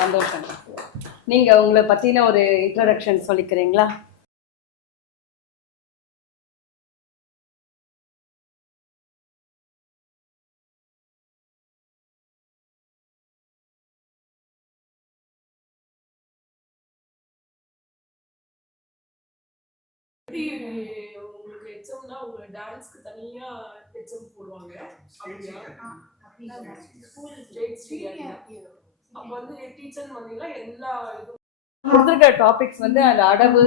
சந்தோஷம். நீங்க உங்களை பத்தின ஒரு இன்ட்ரோடக்ஷன் சொல்லிக்கிறீங்களா? உங்களுக்கு எச்எம்னா உங்க டான்ஸ்க்கு தனியா எச்எம் போடுவாங்க. அப்ப வந்து டீச்சர் வந்தீங்கன்னா எல்லா கொடுத்துருக்க டாபிக்ஸ் வந்து அந்த அடவு,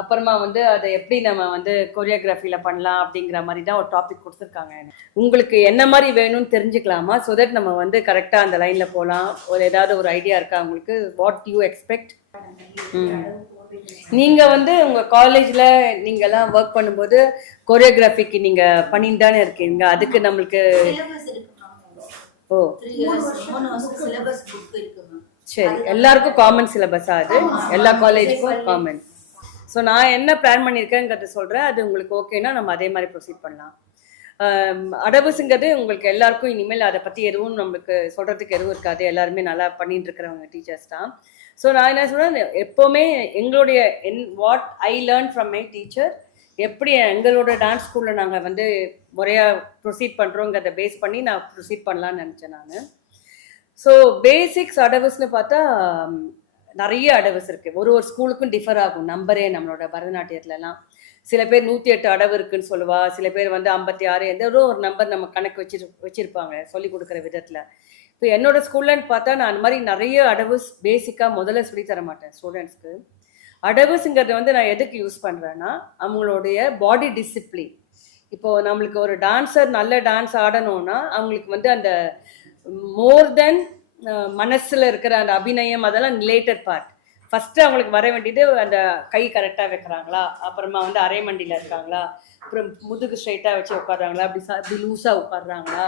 அப்புறமா வந்து அதை எப்படி நம்ம வந்து கொரியோகிராஃபில பண்ணலாம் அப்படிங்கிற மாதிரி தான் ஒரு டாபிக் கொடுத்துருக்காங்க. உங்களுக்கு என்ன மாதிரி வேணும்னு தெரிஞ்சுக்கலாமா? ஸோ தட் நம்ம வந்து கரெக்டாக அந்த லைனில் போகலாம். ஒரு ஏதாவது ஒரு ஐடியா இருக்கா உங்களுக்கு? What you expect? நீங்கள் வந்து உங்கள் காலேஜில் நீங்கள்லாம் ஒர்க் பண்ணும்போது கொரியோகிராஃபிக்கு நீங்கள் பண்ணிட்டு தானே இருக்கீங்க. அதுக்கு நம்மளுக்கு சரி, எல்லாருக்கும் காமன் சிலபஸா? அது எல்லா காலேஜுக்கும் காமன். ஸோ நான் என்ன பிளான் பண்ணியிருக்கேங்கிறத சொல்கிறேன். அது உங்களுக்கு ஓகேனா நம்ம அதே மாதிரி ப்ரொசீட் பண்ணலாம். அடவுஸுங்கிறது உங்களுக்கு எல்லாருக்கும் இனிமேல் அதை பற்றி எதுவும் நம்மளுக்கு சொல்கிறதுக்கு எதுவும் இருக்காது. எல்லாருமே நல்லா பண்ணிட்டு இருக்கிறவங்க டீச்சர்ஸ் தான். ஸோ நான் என்ன சொல்கிறேன், எப்போவுமே எங்களுடைய what I learn from my teacher, எப்படி எங்களோட டான்ஸ் ஸ்கூலில் நாங்கள் வந்து முறையாக ப்ரொசீட் பண்ணுறோங்கிறத பேஸ் பண்ணி நான் ப்ரொசீட் பண்ணலான்னு நினச்சேன் நான். ஸோ பேசிக்ஸ் அடவுஸ்னு பார்த்தா நிறைய அடவுஸ் இருக்குது. ஒரு ஒரு ஸ்கூலுக்கும் டிஃபர் ஆகும் நம்பரே. நம்மளோட பரதநாட்டியத்துலலாம் சில பேர் 108 அடவு இருக்குன்னு சொல்லுவா, சில பேர் வந்து 56, எந்த ஒரு நம்பர் நம்ம கணக்கு வச்சிருப்பாங்க சொல்லி கொடுக்குற விதத்தில். இப்போ என்னோட ஸ்கூல்லன்னு பார்த்தா நான் அந்த மாதிரி நிறைய அடவுஸ் பேசிக்காக முதல்ல சொல்லி தர மாட்டேன் ஸ்டூடெண்ட்ஸ்க்கு. அடவுஸுங்கிறது வந்து நான் எதுக்கு யூஸ் பண்ணுறேன்னா, அவங்களுடைய பாடி டிசிப்ளின். இப்போது நம்மளுக்கு ஒரு டான்ஸர் நல்ல டான்ஸ் ஆடணும்னா அவங்களுக்கு வந்து அந்த மோர் தென் மனசில் இருக்கிற அந்த அபிநயம் அதெல்லாம் ரிலேட்டட் பார்ட். ஃபஸ்ட்டு அவங்களுக்கு வர வேண்டியது அந்த கை கரெக்டாக வைக்கிறாங்களா, அப்புறமா வந்து அரைமண்டியில் இருக்காங்களா, அப்புறம் முதுகு ஸ்ட்ரைட்டாக வச்சு உட்காடுறாங்களா, அப்படி லூஸாக உட்காடுறாங்களா,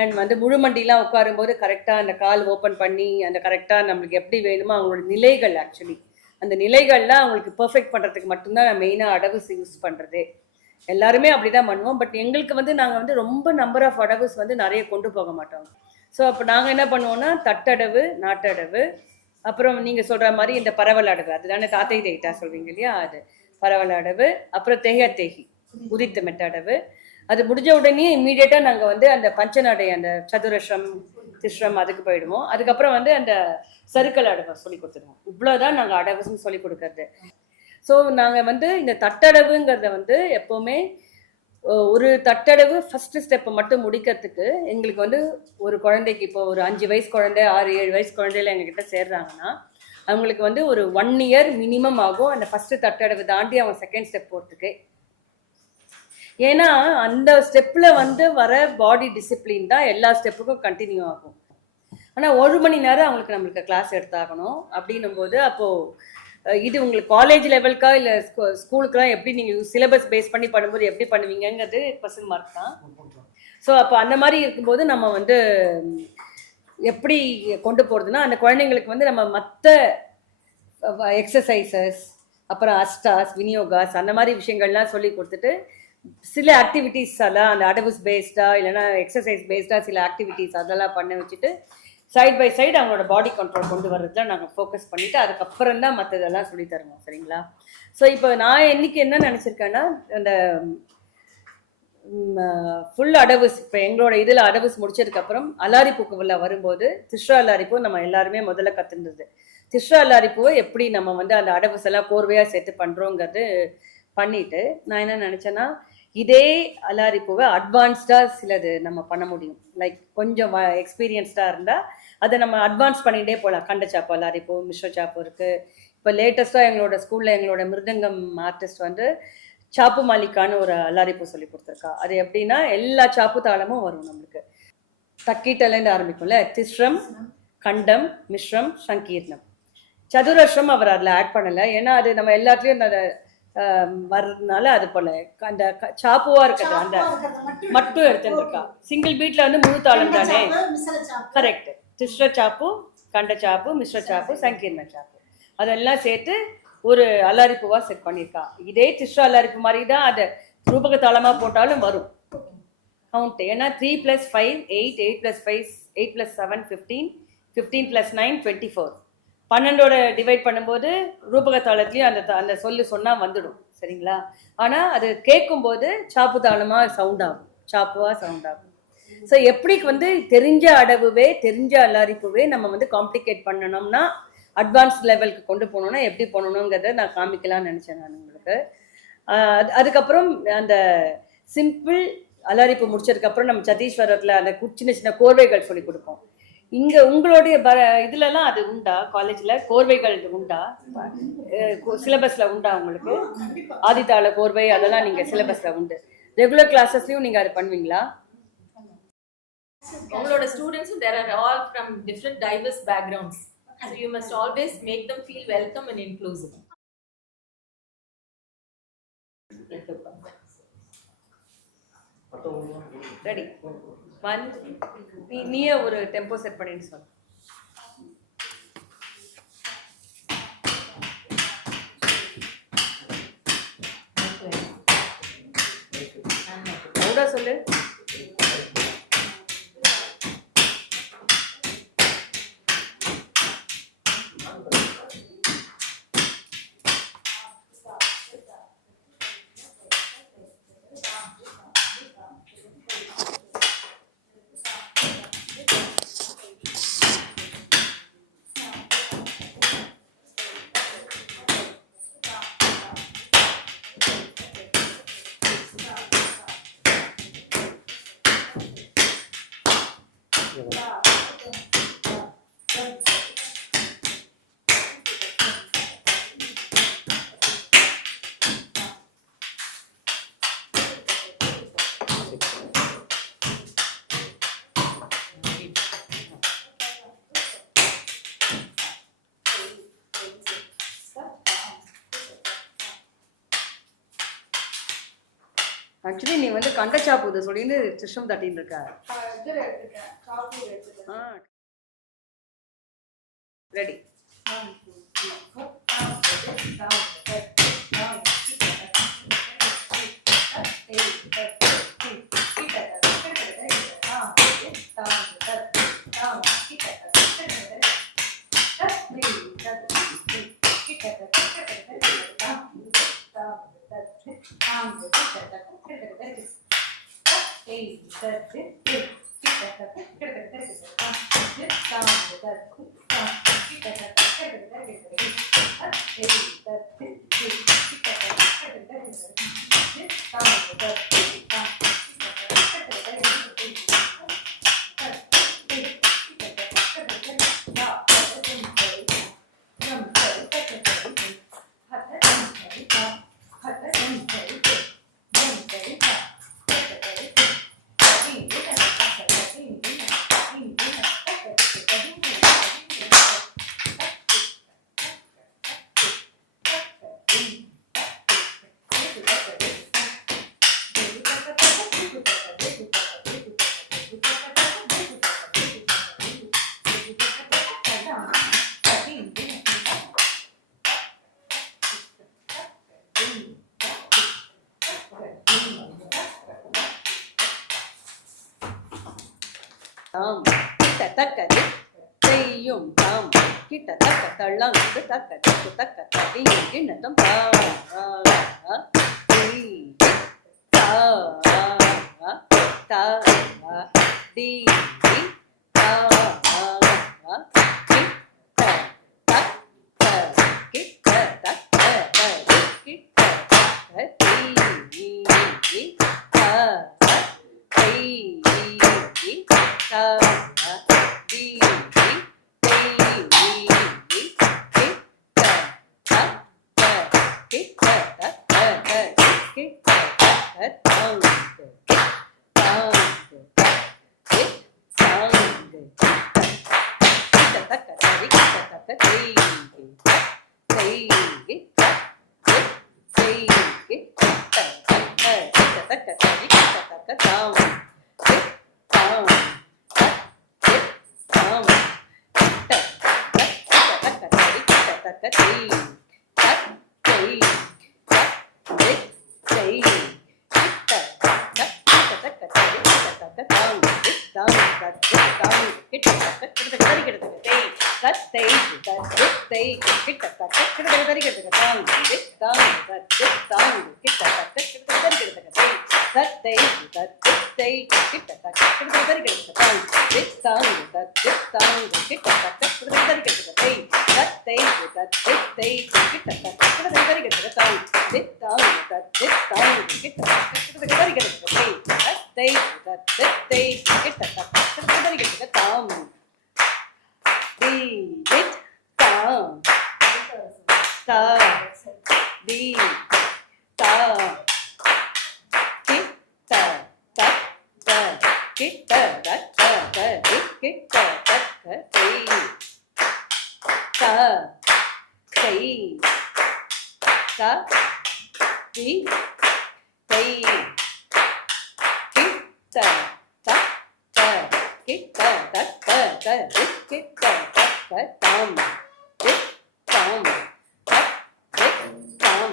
அண்ட் வந்து முழுமண்டிலாம் உட்காரும்போது கரெக்டாக அந்த கால் ஓப்பன் பண்ணி அந்த கரெக்டாக நம்மளுக்கு எப்படி வேணுமோ அவங்களோட நிலைகள், ஆக்சுவலி அந்த நிலைகள்லாம் அவங்களுக்கு பர்ஃபெக்ட் பண்ணுறதுக்கு மட்டும்தான் நான் மெயினாக அடவுஸ் யூஸ் பண்ணுறது. எல்லாருமே அப்படி தான் பண்ணுவோம். பட் எங்களுக்கு வந்து நாங்கள் வந்து ரொம்ப நம்பர் ஆஃப் அடவுஸ் வந்து நிறைய கொண்டு போக மாட்டோம். ஸோ அப்போ நாங்கள் என்ன பண்ணுவோம்னா, தட்டடவு, நாட்டடவு, அப்புறம் நீங்கள் சொல்கிற மாதிரி இந்த பரவல் அடவு, அதுதானே தாத்தை தேய்ட்டா சொல்வீங்க இல்லையா, அது பரவல் அடவு. அப்புறம் தேகி உதித்த மெட்டடவு. அது முடிஞ்ச உடனே இம்மீடியட்டாக நாங்கள் வந்து அந்த பஞ்சநடை, அந்த சதுரஸ்ரம் திஸ்ரம் அதுக்கு போயிடுவோம். அதுக்கப்புறம் வந்து அந்த சருக்கல் அடவை சொல்லி கொடுத்துருவோம். இவ்வளோதான் நாங்கள் அடவுஸ்ன்னு சொல்லி கொடுக்கறது. ஸோ நாங்கள் வந்து இந்த தட்டடவுங்கிறத வந்து எப்போவுமே ஒரு தட்டடவு ஃபஸ்ட்டு ஸ்டெப்பை மட்டும் முடிக்கிறதுக்கு எங்களுக்கு வந்து ஒரு குழந்தைக்கு, இப்போ ஒரு 5 வயசு குழந்தை, 6-7 வயசு குழந்தையில எங்ககிட்ட சேர்றாங்கன்னா அவங்களுக்கு வந்து ஒரு 1 இயர் மினிமம் ஆகும் அந்த ஃபஸ்ட்டு தட்டடவு தாண்டி அவங்க செகண்ட் ஸ்டெப் போகிறதுக்கு. ஏன்னா அந்த ஸ்டெப்பில் வந்து வர பாடி டிசிப்ளின் தான் எல்லா ஸ்டெப்புக்கும் கண்டினியூ ஆகும். ஆனால் 1 மணி நேரம் அவங்களுக்கு நம்மளுக்கு கிளாஸ் எடுத்தாகணும். அப்படின்னும் போது அப்போது இது உங்களுக்கு காலேஜ் லெவலுக்கா இல்லை ஸ்கூலுக்குலாம் எப்படி நீங்கள் சிலபஸ் பேஸ் பண்ணி பண்ணும்போது எப்படி பண்ணுவீங்கிறது கொஸ்டின் மார்க் தான். ஸோ அப்போ அந்த மாதிரி இருக்கும்போது நம்ம வந்து எப்படி கொண்டு போகிறதுனா, அந்த குழந்தைங்களுக்கு வந்து நம்ம மற்ற எக்ஸசைசஸ், அப்புறம் அஷ்டாஸ், விநியோகாஸ், அந்த மாதிரி விஷயங்கள்லாம் சொல்லி கொடுத்துட்டு சில ஆக்டிவிட்டீஸ் எல்லாம் அந்த அடவுஸ் பேஸ்டாக இல்லைன்னா எக்ஸசைஸ் பேஸ்டாக சில ஆக்டிவிட்டீஸ் அதெல்லாம் பண்ண வச்சுட்டு சைட் பை சைடு அவங்களோட பாடி கண்ட்ரோல் கொண்டு வர்றதுல நாங்கள் ஃபோக்கஸ் பண்ணிவிட்டு அதுக்கப்புறம் தான் மற்றதெல்லாம் சொல்லி தருவோம். சரிங்களா? ஸோ இப்போ நான் இன்னைக்கு என்ன நினச்சிருக்கேன்னா, அந்த ஃபுல் அடவுஸ், இப்போ எங்களோட இதில் அடவுஸ் முடிச்சதுக்கப்புறம் அலாரிப்பூக்குள்ள வரும்போது திஸ்ரா அலாரிப்பூ நம்ம எல்லாருமே முதல்ல கற்றுருந்தது. திஸ்ரா அலாரிப்பூவை எப்படி நம்ம வந்து அந்த அடவுஸ் எல்லாம் கோர்வையாக சேர்த்து பண்ணுறோங்கிறது பண்ணிவிட்டு நான் என்ன நினச்சேன்னா, இதே அலாரிப்பூவை அட்வான்ஸ்டாக சிலது நம்ம பண்ண முடியும். லைக் கொஞ்சம் எக்ஸ்பீரியன்ஸ்டாக இருந்தால் அதை நம்ம அட்வான்ஸ் பண்ணிகிட்டே போகலாம். கண்ட சாப்பு அலாரிப்பூ, மிஸ்ர சாப்பு இருக்குது. இப்போ லேட்டஸ்ட்டாக எங்களோட ஸ்கூலில் எங்களோட மிருதங்கம் ஆர்டிஸ்ட் வந்து சாப்பு மாலிக்கான்னு ஒரு அலாரிப்பூ சொல்லி கொடுத்துருக்கா. அது எப்படின்னா எல்லா சாப்பு தாளமும் வரும் நம்மளுக்கு. தக்கீட்டலேருந்து ஆரம்பிக்கும்ல, திஸ்ரம், கண்டம், மிஸ்ரம், சங்கீர்ணம். சதுரஸ்ரம் அவர் அதில் ஆட் பண்ணலை, ஏன்னா அது நம்ம எல்லாத்துலேயும் அந்த வர்றதுனால அது போல அந்த சாப்புவா இருக்கிறது அந்த மட்டும் எடுத்துருக்கா. சிங்கிள் பீட்ல வந்து முழு தாளம் தானே. கரெக்ட். திஸ்ர சாப்பு, கண்ட சாப்பு, மிஸ்ர சாப்பு, சங்கீர்ண சாப்பு அதெல்லாம் சேர்த்து ஒரு அலாரிப்பூவா செட் பண்ணியிருக்கா. இதே திஸ்ர அலாரிப்பு மாதிரி தான் அதை ரூபக தாளமாக போட்டாலும் வரும் கவுண்ட். ஏன்னா 3 + 5 8, 8 + 5 8 + 7 15, 15 + 9 24. 12ஓட டிவைட் பண்ணும்போது ரூபக தாளத்துலேயும் அந்த சொல்லு சொன்னால் வந்துடும், சரிங்களா? ஆனால் அது கேட்கும்போது சாப்பு தாளமாக சவுண்ட் ஆகும், சாப்புவாக சவுண்ட் ஆகும். ஸோ எப்படி தெரிஞ்ச அடவுவே தெரிஞ்ச அல்லாரிப்புவே நம்ம காம்ப்ளிகேட் பண்ணணும்னா அட்வான்ஸ் லெவலுக்கு கொண்டு போகணுன்னா எப்படி பண்ணணுங்கிறத நான் காமிக்கலாம்னு நினச்சேன் நான் உங்களுக்கு. அதுக்கப்புறம் அந்த சிம்பிள் அலாரிப்பு முடிச்சதுக்கப்புறம் நம்ம சத்தீஸ்வரத்தில் அந்த சின்ன சின்ன கோர்வைகள் சொல்லி கொடுப்போம். இங்கே உங்களுடைய இதுலலாம் அது உண்டா? காலேஜில் கோர்வைகள் உண்டா? சிலபஸில் உண்டா உங்களுக்கு? ஆதித்தாள கோர்வை அதெல்லாம் நீங்கள் சிலபஸில் உண்டு. ரெகுலர் கிளாஸஸ்லையும் நீங்கள் அது பண்ணுவீங்களா? உங்களோட ஸ்டூடெண்ட்ஸும் there are all from different diverse backgrounds, so you must always make them feel welcome and inclusive. Ready 1 நீயே ஒரு டெம்போ செட் பண்ணிட்டு சொல்லு. லவுடா சொல்லு. ஆக்சுவலி நீ கண்டச்சாப்பு இதை சொல்லின்னு சிஷ்டம் தட்டின்னு இருக்க. ரெடி தாம் கிட்ட தக்கது செய்யும் தாம் கிட்ட தக்க தள்ளம் தக்க தக்கு தக்க தடியும் கிண்ணத்தம் தத்தை தத்தை கிட்ட தக்கட தரிக்கிறது தாங்கு தாங்கு தாங்கு கிட்ட தக்கட தரிக்கிறது தத்தை தத்தை கிட்ட தக்கட தரிக்கிறது தாங்கு தாங்கு கிட்ட தக்கட தரிக்கிறது தத்தை தத்தை கிட்ட தக்கட தரிக்கிறது தாங்கு தாங்கு கிட்ட தக்கட தரிக்கிறது தத்தை தத்தை கிட்ட தக்கட தரிக்கிறது தாம் It tam ta di ta kit ta ta ta kit ta ta ta ta kit ta ta ta ta tai ta di tai kit ta ta ta kit ta ta ta ta kit ta tam tam tam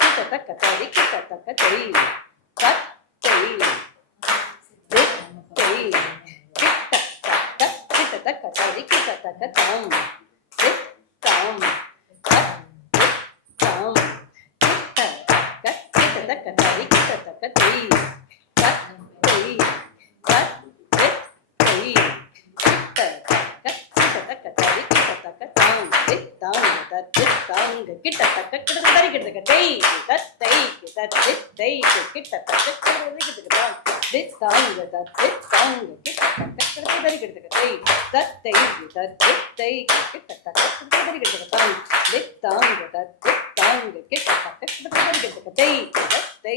kita taka tari kita taka tari tat tari tari kita taka tari kita taka tam tam tam kita taka tari kita taka tari tat tari கிட்ட தக்க தரிக்கிறதுக்கு தை தத்தை தத்தை கிட்ட தக்க தரிக்கிறதுக்கு தாங்க தாங்க கிட்ட தக்க தரிக்கிறதுக்கு தை தத்தை தத்தை கிட்ட தக்க தரிக்கிறதுக்கு தாங்க தாங்க கிட்ட தக்க தரிக்கிறதுக்கு தை தத்தை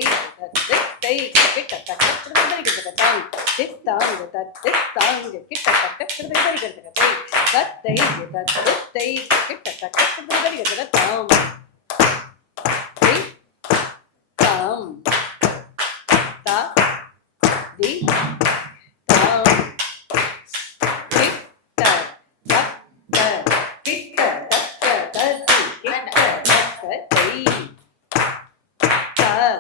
தத்தை கிட்ட தக்க தரிக்கிறதுக்கு தாங்க தாங்க கிட்ட தக்க தரிக்கிறதுக்கு தை தத்தை தத்தை கிட்ட தக்க தரிக்கிறதுக்கு தாம் tam ta di tam kita ta ta kita ta ta ta di kita ta ta di ta ta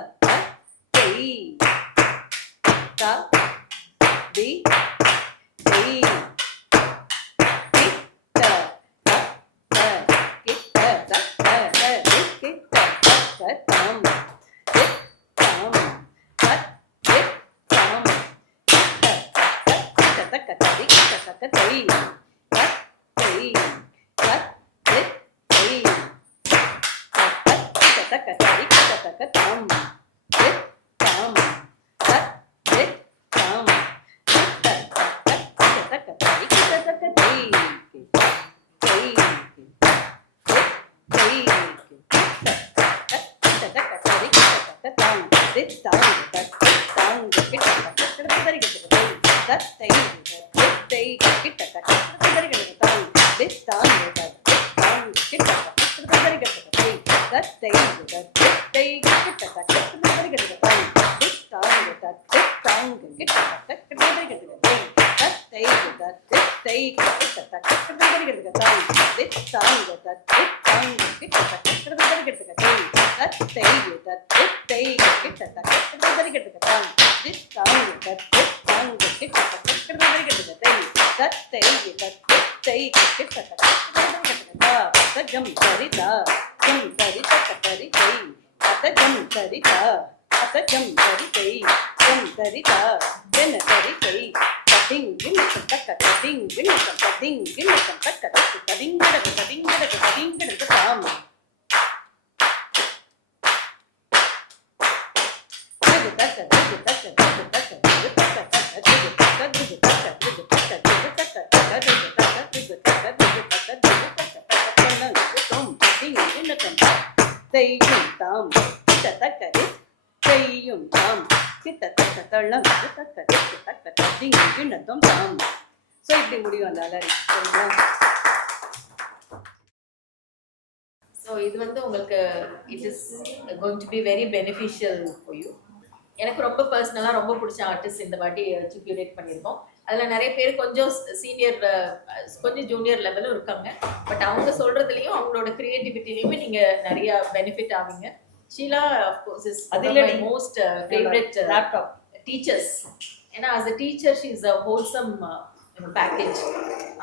di ta di di kita ta ta kita ta ta ta di kita ta ta tam So இப்படி முடியும் அந்த அலரி. So இது வந்து உங்களுக்கு it is going to be very beneficial for you. எனக்கு ரொம்ப பர்சனலாக ரொம்ப பிடிச்ச ஆர்டிஸ்ட் இந்த வாட்டி கியூரேட் பண்ணியிருக்கோம். அதில் நிறைய பேர் கொஞ்சம் சீனியர் கொஞ்சம் ஜூனியர் லெவலும் இருக்காங்க. பட் அவங்க சொல்கிறதுலையும் அவங்களோட க்ரியேட்டிவிட்டிலையுமே நீங்கள் நிறையா பெனிஃபிட் ஆவீங்க. ஷீலா அஃப்கோர்ஸ் இஸ் அதில் மோஸ்ட் ஃபேவரட் லேப்டாப் டீச்சர்ஸ். ஏன்னா as a teacher she is a wholesome package,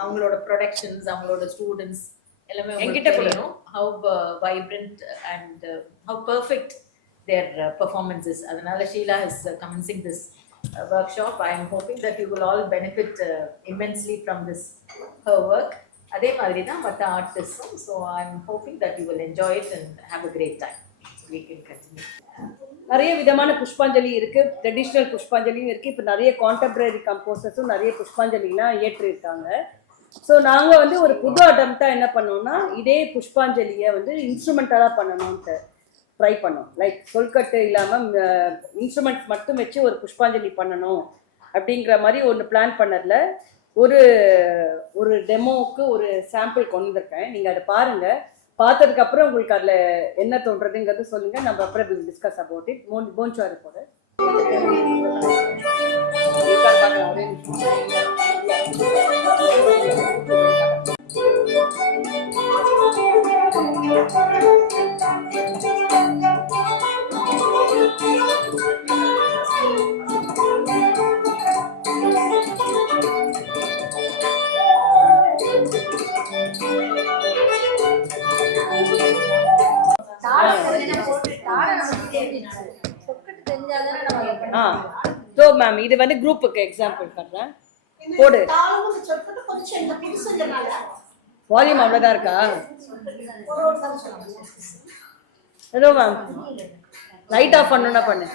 அவங்களோட ப்ரொடக்ஷன்ஸ், அவங்களோட ஸ்டூடெண்ட்ஸ் எல்லாமே என்கிட்ட உங்களுக்கு கூட. தெரியும். How vibrant and how perfect their performances. அதனால Sheela is commencing this workshop. I am hoping that you will all benefit immensely from this her work. அதே மாதிரி தான் மற்ற ஆர்டிஸ்டும். So I am hoping that you will enjoy it and have a great time. We can continue. நிறைய விதமான புஷ்பாஞ்சலி இருக்கு, traditional புஷ்பாஞ்சலியும் இருக்கு. இப்போ நிறைய கான்டெம்பரரி கம்போசர்ஸும் நிறைய புஷ்பாஞ்சலிலாம் இயற்றிருக்காங்க. ஸோ நாங்கள் வந்து ஒரு புது அட்டம்ப்டாக என்ன பண்ணோம்னா, இதே புஷ்பாஞ்சலியை வந்து இன்ஸ்ட்ருமெண்டலாக பண்ணணும்ட்டு ட்ரை பண்ணோம். லைக் சொல்கட்டு இல்லாமல் இன்ஸ்ட்ருமெண்ட்ஸ் மட்டும் வச்சு ஒரு புஷ்பாஞ்சலி பண்ணணும் அப்படிங்கிற மாதிரி ஒன்று பிளான் பண்ணதில் ஒரு டெமோவுக்கு ஒரு சாம்பிள் கொண்டு வந்திருக்கேன். நீங்கள் அதை பாருங்கள். பார்த்ததுக்கப்புறம் உங்களுக்கு அதில் என்ன தோன்றதுங்கிறது சொல்லுங்கள். நம்ம அப்புறம் டிஸ்கஸ் அபவுட் இட். போன்ச்சுவாரு போட ஸோ மேம் இது வந்து குரூப்புக்கு எக்ஸாம்பிள் காட்டுறேன். போடு. வால்யூம் அவ்வளோதான் இருக்கா? ஏதோ மேம் லைட் ஆஃப் பண்ணணும்னா பண்ணு.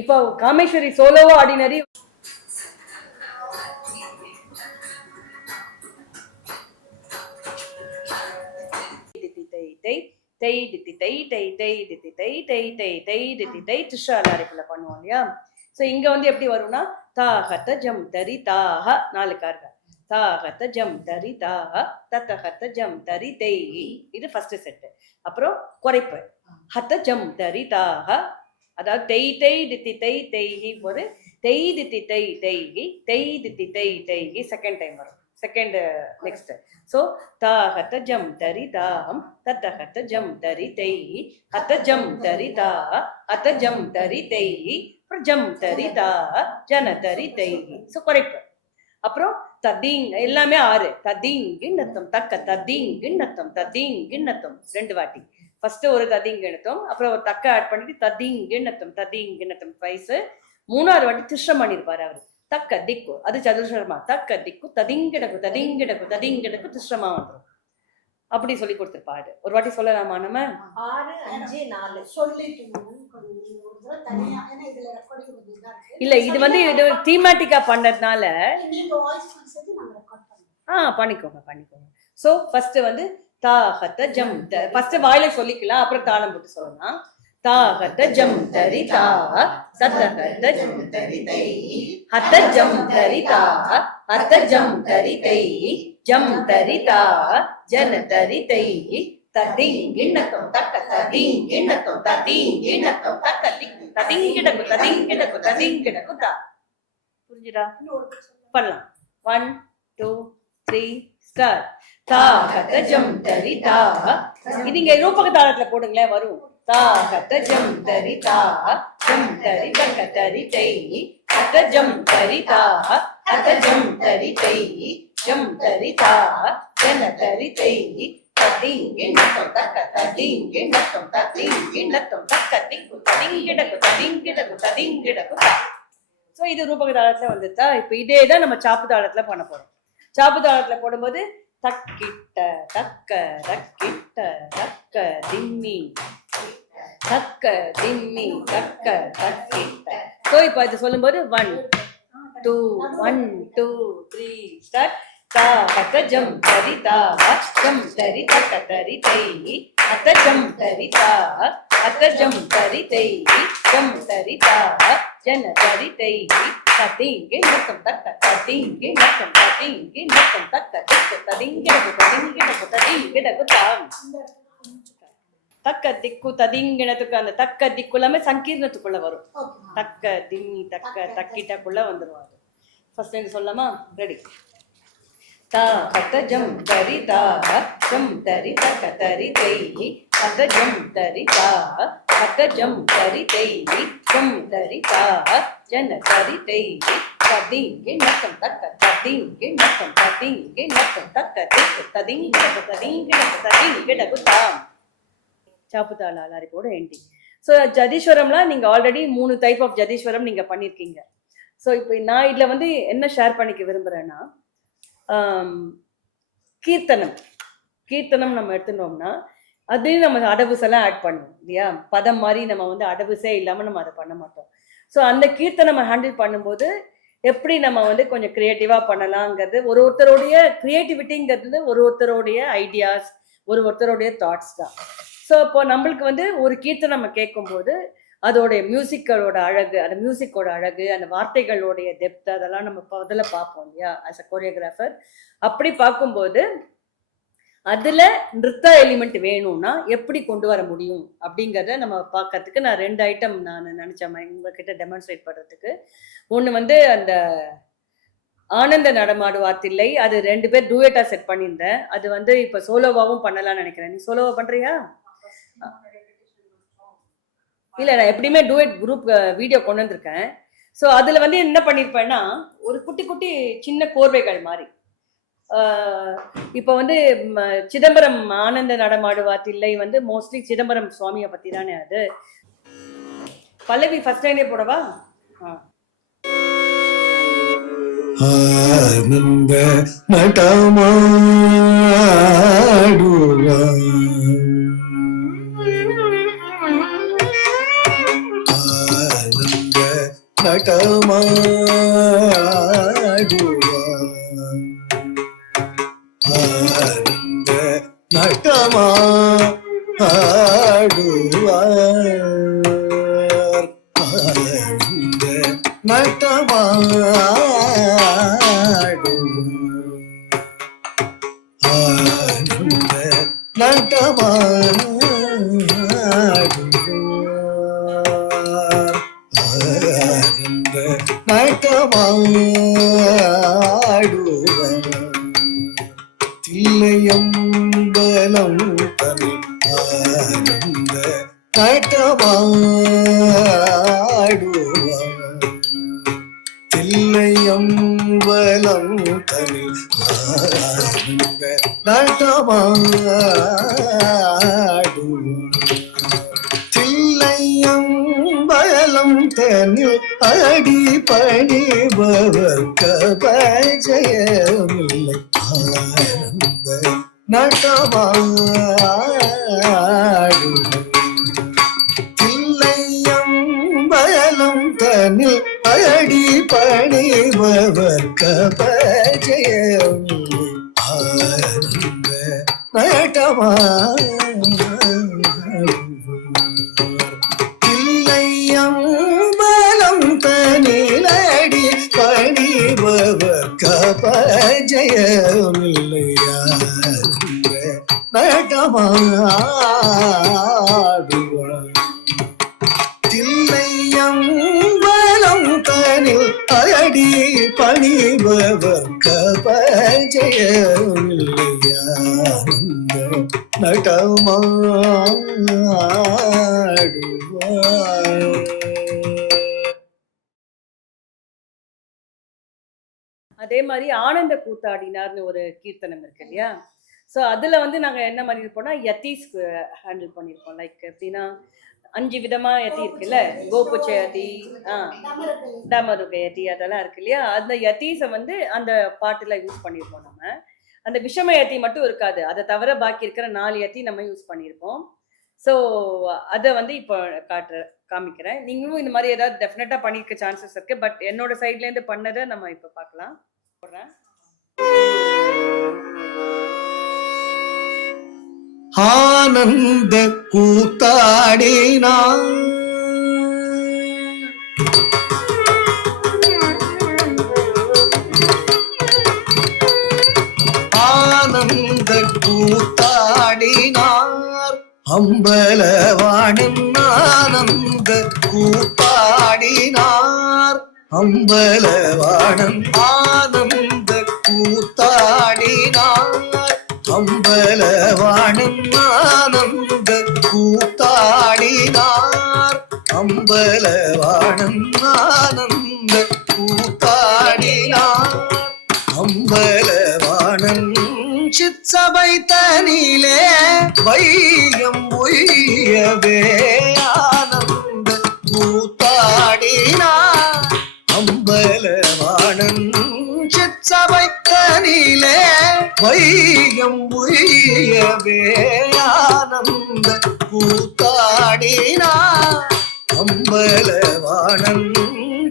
இப்போ காமேஸ்வரி சோலோவோ ஆர்டினரி பண்ணுவோம் இல்லையா? ஸோ இங்க வந்து எப்படி வரும்னா தாஹத ஜம் தரி தாஹ 4 கார்க தாஹத ஜம் தரி தாஹ தத்தஹத ஜம் தரி தை. இது ஃபர்ஸ்ட் செட்டு. அப்புறம் குறைப்பு ஹத ஜம் தரி தாஹ, அதாவது தை தை தித்தி தை தைஹி ஒரு தை தித்தி தை தைஹி தை தித்தி தை தைஹி செகண்ட் டைம் வரும். Second next. ஸோ தாஹத ஜம் தரி தாஹம் தத்தஹத ஜம் தரி தைஹி ஹத ஜம் தரி தாஹ அத ஜம் தரி தைஹி ஜம் தரி தாஹ ஜன தரி தைஹி. ஸோ குறைப்பு. அப்புறம் ததீங் எல்லாமே 6. ததீங்கு நத்தம் தக்க ததீங்கு நத்தம் ததீங்கு நத்தம் 2 வாட்டி. ஃபர்ஸ்ட் ஒரு ததீங்கு நத்தம், அப்புறம் ஒரு தக்க ஆட் பண்ணிட்டு ததீங்கு நத்தம் ட்வைஸ். 3வது வாட்டி திஷ்ரம் பண்ணியிருப்பாரு அவரு. தக்க திக்கு அது சதுர்ஸ்வரமா தக்க திக்கு ததிங்கிடக்கு திஷ்ரமா வந்துடும். அப்படி சொல்லி கொடுத்துருப்பாரு. ஒரு வாட்டி சொல்லலாமா நம்ம? 6 5 4 சொல்லிட்டு இல்ல இது வந்து இது தீமேட்டிக்கா பண்ணதுனால பண்ணிக்கோங்க. சோ ஃபர்ஸ்ட் வந்து தாஹத ஜம் ஃபர்ஸ்ட் வாயில சொல்லிக்கலாம், அப்புறம் தாளம் போட்டு சொல்லலாம். தாஹத ஜம் தரி தாஹ தத்தஹத ஜம் தரி தைஹி ஹத ஜம் தரி தாஹ அத ஜம் தரி தைஹி ஜம் தரி தாஹ ஜன தரி தைஹி ததிங்கிணக்கம் தக்க ததிங்கிணக்கம் ததிங்கிணக்கம் தக்க ததிங்கிடக்கு தா. புரிஞ்சுதா? பண்ணலாம். 1 2 3 ஸ்டார்ட். தாஹத ஜம் தரி தாஹ. இது இங்க ரூபக தாளத்துல போடுங்களேன், வரும். தாஹத ஜம் தரி தாஹ ஜம் தரி தக்க தரி தைஹி அத ஜம் தரி தாஹ அத ஜம் தரி தைஹி ஜம் தரி தாஹ ஜன தரி தைஹி ததிங்கிணக்கம் தக்க ததிங்கிணக்கம் ததிங்கிணக்கம் தக்க ததிங்கிடக்கு தா. ஸோ இது ரூபக தாளத்துல வந்துட்டா. இப்போ இதே தான் நம்ம சாப்பு தாளத்துல பண்ண போறோம். சாப்பு தாளத்துல போடும்போது தக்கிட்ட தக்க தக்கிட்ட தக்க திம்மி தக்க திம்மி தக்க தக்கிட்ட. ஸோ இப்போ இது சொல்லும்போது 1 2 1 2 3 ஸ்டார்ட். தாஹத ஜம் தரி தாஹ ஜம் தரி தக்க தரி தைஹி அத ஜம் தரி தாஹ அத ஜம் தரி தைஹி ஜம் தரி தாஹ ஜன தரி தைஹி ததிங்கிணக்கம் தக்க ததிங்கிணக்கம் தக்க ததிங்கிடக்கு தாம். தக்க திக்கு ததிங்கிணத்துக்கு அந்த தக்க திக்குள்ளாமே சங்கீர்ணத்துக்குள்ள வரும். தக்க திம்மி தக்க தக்கிட்டக்குள்ள வந்துருவாரு. ஃபர்ஸ்ட் டைம் சொல்லலாமா? ரெடி. தாஹத ஜம் தரி தாஹ ஜம் தரி தக்க தரி தைஹி அத ஜம் தரி தாஹ தக்க ஜம் தரி தெய்வி ஜம் தரி தா ஜன தரி தெய்வி ததிங்கி நக்கம் தக்க ததிங்கி நக்கம் ததிங்கி நக்கம் தக்க திக்கு ததிங்கி ததிங்கி ததிங்கி டகுதாம் சாப்புதால அலாரிக்கோட எண்டிங். ஸோ ஜதீஸ்வரம்லாம் நீங்கள் ஆல்ரெடி 3 டைப் ஆஃப் ஜதீஸ்வரம் நீங்கள் பண்ணியிருக்கீங்க. ஸோ இப்போ நான் இதில் வந்து என்ன ஷேர் பண்ணிக்க விரும்புகிறேன்னா, கீர்த்தனம் நம்ம எடுத்துட்டோம்னா அதையும் நம்ம அடவுஸ் எல்லாம் ஆட் பண்ணுவோம் இல்லையா? பதம் மாதிரி நம்ம வந்து அடவுஸே இல்லாமல் நம்ம அதை பண்ண மாட்டோம். ஸோ அந்த கீர்த்தனை நம்ம ஹேண்டில் பண்ணும்போது எப்படி நம்ம வந்து கொஞ்சம் க்ரியேட்டிவாக பண்ணலாங்கிறது, ஒருத்தருடைய க்ரியேட்டிவிட்டிங்கிறது ஒருத்தருடைய ஐடியாஸ், ஒருத்தருடைய தாட்ஸ் தான். ஸோ இப்போ நம்மளுக்கு வந்து ஒரு கீர்த்தனை நம்ம கேட்கும்போது அதோடைய மியூசிக்கோட அழகு, அந்த மியூசிக்கோட அழகு, அந்த வார்த்தைகளுடைய டெப்த், அதெல்லாம் நம்ம முதல்ல பார்ப்போம் இல்லையா ஆஸ் அ கோரியோகிராஃபர். அப்படி பார்க்கும்போது அதில் நிறுத்த எலிமெண்ட் வேணும்னா எப்படி கொண்டு வர முடியும் அப்படிங்கிறத நம்ம பார்க்கறதுக்கு நான் 2 ஐட்டம் நான் நினச்சேன் உங்ககிட்ட டெமான்ஸ்ட்ரேட் பண்ணுறதுக்கு. ஒன்று வந்து அந்த ஆனந்த நடமாடுவாத்தில்லை, அது 2 பேர் டூயட்டாக செட் பண்ணியிருந்தேன். அது வந்து இப்போ சோலோவாகவும் பண்ணலாம்னு நினைக்கிறேன். நீ சோலோவா பண்ணுறியா? இல்லை, நான் எப்படியுமே டூயட் குரூப் வீடியோ கொண்டு வந்திருக்கேன். ஸோ அதில் வந்து என்ன பண்ணியிருப்பேன்னா, ஒரு குட்டி குட்டி சின்ன கோர்வைகள் மாதிரி. இப்போ வந்து சிதம்பரம் ஆனந்த நடமாடுவாத்தில்லை வந்து மோஸ்ட்லி சிதம்பரம் சுவாமியை பற்றி தானே. அது பல்லவி ஃபர்ஸ்ட் லைனே போடவா? ஆனந்த நடமாடுவா ஆனந்த நட்டமாடுவார் ஆனந்த நட்டமாடுவார் ஆனந்த நட்டமாடுவார் ஆனந்த நட்டமாடுவார் தில்லையம்பலம் தமிழ் ஆனந்த நட்டமாடுவார் தில்லையம்பலம் தமிழ் ஆனந்த நட்டமாடுவார் தில்லையம்பலம் தனில் அடி பணிபவர் கபஜயமில்லை ஆனந்த நடமாடுவார் தில்லையம்பலம் தனில் அடி பணிபவர் கபஜயமில்லை ஆனந்த நடமாடுவார் தில்லையம்பலம் தனிலடி பணிபவர் கபஜயமில்லையா நடமாடுவார் தில்லையம்பலம் தனில் அடி பணிபவர் கபஜயமில்லையா நடமாடுவார். அதே மாதிரி ஆனந்த கூத்தாடினார்னு ஒரு கீர்த்தனம் இருக்கு இல்லையா? ஸோ அதில் வந்து நாங்கள் என்ன பண்ணியிருப்போம்னா யத்தீஸ்க்கு ஹேண்டில் பண்ணியிருப்போம். லைக் எப்படின்னா 5 விதமாக யத்தி இருக்குல்ல, கோபுச்ச யத்தி, டமருக யத்தி, அதெல்லாம் இருக்கு இல்லையா? அந்த யத்தீஸை வந்து அந்த பாட்டில் யூஸ் பண்ணியிருப்போம். நம்ம அந்த விஷம யத்தி மட்டும் இருக்காது, அதை தவிர பாக்கி இருக்கிற 4 யத்தி நம்ம யூஸ் பண்ணியிருப்போம். ஸோ அதை வந்து இப்போ காமிக்கிறேன். நீங்களும் இந்த மாதிரி ஏதாவது டெஃபினட்டாக பண்ணியிருக்க சான்சஸ் இருக்குது. பட் என்னோட சைட்லேருந்து பண்ணதை நம்ம இப்போ பார்க்கலாம். போடுறேன். ஆனந்த கூத்தாடினார் ஆனந்த கூத்தாடினார் அம்பலவாணன் ஆனந்த கூத்தாடினார் அம்பலவாணன் ஆனந்த கூத்தாடினார் அம்பலவாணன் ஆனந்த கூத்தாடினார் அம்பலவாணன் ஆனந்த கூத்தாடினார் அம்பலவாணன் சிற்சபை தனிலே வையம் உய்யவே ஆனந்த கூத்தாடினார் அம்பலவாணன் சிற்சபை தனிலே வையம் உய்யவே ஆனந்த கூத்தாடினார் அம்பலவாணன்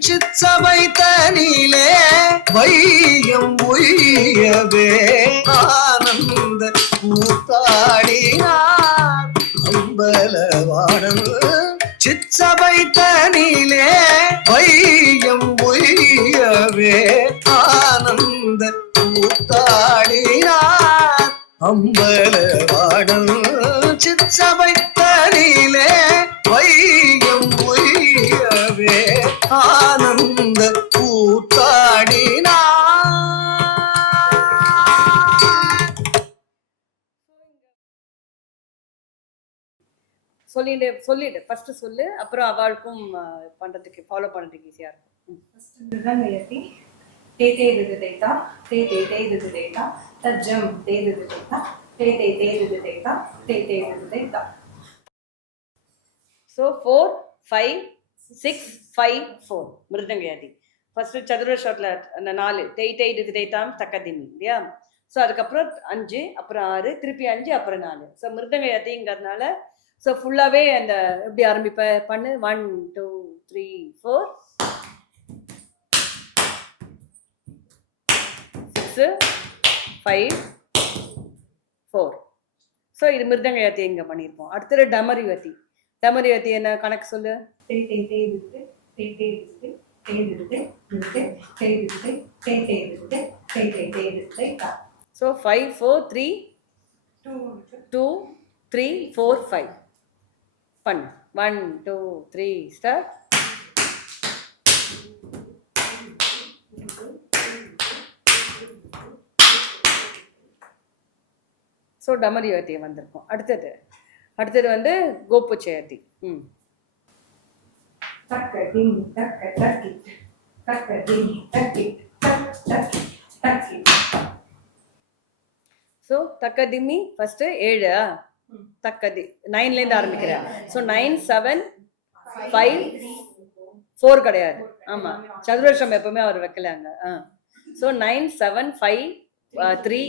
சிற்சபை தனிலே வையம் உய்யவே ஆனந்த கூத்தாடினார் அம்பலவாணன் சிற்சபை தனிலே வையம் உய்யவே ஆனந்த கூத்தாடினார் அம்பலவாணன் சிற்சபை தனிலே வையம் உய்யவே ஆனந்த கூத்தாடினார். சொல்லிடு ஃபர்ஸ்ட் சொல்லு, அப்புறம் அவளுக்கும் பண்றதுக்கு ஃபாலோ பண்றதுக்கு ஈஸியா இருக்கும். மிருதங்கயதி தே தே திது தேதா தே தே தே திது தேதா தஜ்ஜம் தே திது தேதா தே தே தே திது தேதா தே தே திது தேதா. ஸோ 4 5 6 5 4 மிருதங்கயாதி. ஃபர்ஸ்ட் சதுரஸ்வரத்தில் அந்த 4 தேய் தேய் இது தேய்தாம் தக்கதிமி இல்லையா. ஸோ அதுக்கப்புறம் 5, அப்புறம் 6, திருப்பி 5, அப்புறம் 4. ஸோ மிருதங்கயாதிங்கிறதுனால ஸோ ஃபுல்லாகவே அந்த எப்படி ஆரம்பிப்ப பண்ணு. 1 2 3 4 6 5 4. ஸோ இது மிருதங்கயாதி இங்கே பண்ணியிருப்போம். அடுத்தது டமரிவதி. டமரிவதி என்ன கணக்கு சொல்லு. தே தே தே திது தே தே திது தே திது தே தே திது தே தே திது தே தே தே திது தேதா. ஸோ 5 4 3 2 3 4 5 பண்ணு. 1 2 3 ஸ்டார்ட். ஸோ டமரிவதி வந்திருக்கும். அடுத்தது வந்து கோப்பு ஜெயதி. தக்க திமி தக்க தக்கிட் தக்க திமி தக்கிட் தக் தக் தக்கிட். ஸோ தக்கதிமி ஃபர்ஸ்ட் 7 தக்கதி 9லேருந்து ஆரம்பிக்கிறேன். ஸோ 9 7 5 4 கிடையாது. ஆமா, சதுரஸ்ரம் எப்பவுமே அவர் வைக்கலாங்க. ஸோ 9 7 5 3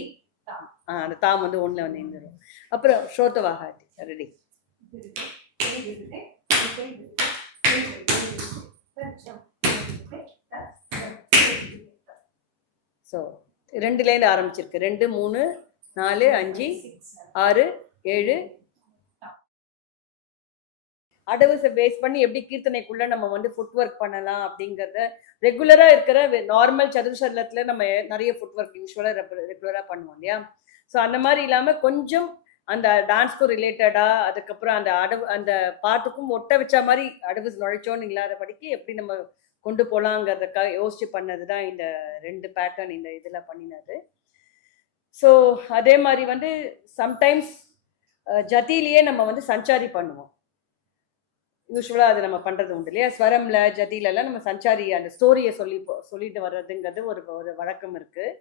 அந்த தாம் வந்து 1ல வந்து இருந்துடும். அப்புறம் ஸ்ரோத்தவாகாதி ரெடி. ஸோ 2லேருந்து ஆரம்பிச்சிருக்கு. 2 3 4 5 6 7. அடவுஸை பேஸ் பண்ணி எப்படி கீர்த்தனைக்குள்ள நம்ம வந்து ஃபுட் ஒர்க் பண்ணலாம் அப்படிங்கிறத ரெகுலரா இருக்கிற நார்மல் சதுரஸ்வரத்துல நம்ம நிறைய ஃபுட் ஒர்க் யூஸ்வலா ரெகுலரா பண்ணுவோம் இல்லையா. ஸோ அந்த மாதிரி இல்லாம கொஞ்சம் அந்த டான்ஸ்க்கும் ரிலேட்டடா, அதுக்கப்புறம் அந்த பாட்டுக்கும் ஒட்ட வச்ச மாதிரி அடவுஸ் நுழைச்சோன்னு இல்லாதபடிக்கு எப்படி நம்ம கொண்டு போகலாங்கிறதுக்காக யோசிச்சு பண்ணது தான் இந்த 2 பேட்டர்ன் இந்த இதில் பண்ணினது. ஸோ அதே மாதிரி வந்து சம்டைம்ஸ் ஜதியிலேயே நம்ம வந்து சஞ்சாரி பண்ணுவோம். யூஸ்வலாக அது நம்ம பண்ணுறது உண்டு இல்லையா. ஸ்வரம்ல ஜதியிலலாம் நம்ம சஞ்சாரி அந்த ஸ்டோரியை சொல்லிட்டு வர்றதுங்கிறது ஒரு வழக்கம் இருக்குது.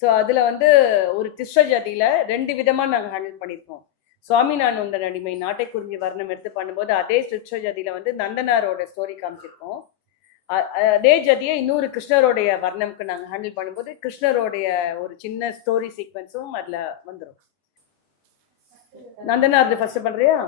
ஸோ அதில் வந்து ஒரு திஸ்ர ஜதியில் 2 விதமாக நாங்கள் ஹேண்டில் பண்ணியிருக்கோம். சுவாமி நான் உந்தன் அடிமை, நாட்டை குறிஞ்சி வர்ணம் எடுத்து பண்ணும்போது அதே திஸ்ர ஜதியில் வந்து நந்தனாரோட ஸ்டோரி காமிச்சிருக்கோம். அதே ஜதியை இன்னொரு கிருஷ்ணரோடைய வர்ணம்க்கு நாங்கள் ஹேண்டில் பண்ணும்போது கிருஷ்ணரோடைய ஒரு சின்ன ஸ்டோரி சீக்வன்ஸும் அதில் வந்துடும். நந்தனார் ஃபர்ஸ்ட் பண்ணுறியா?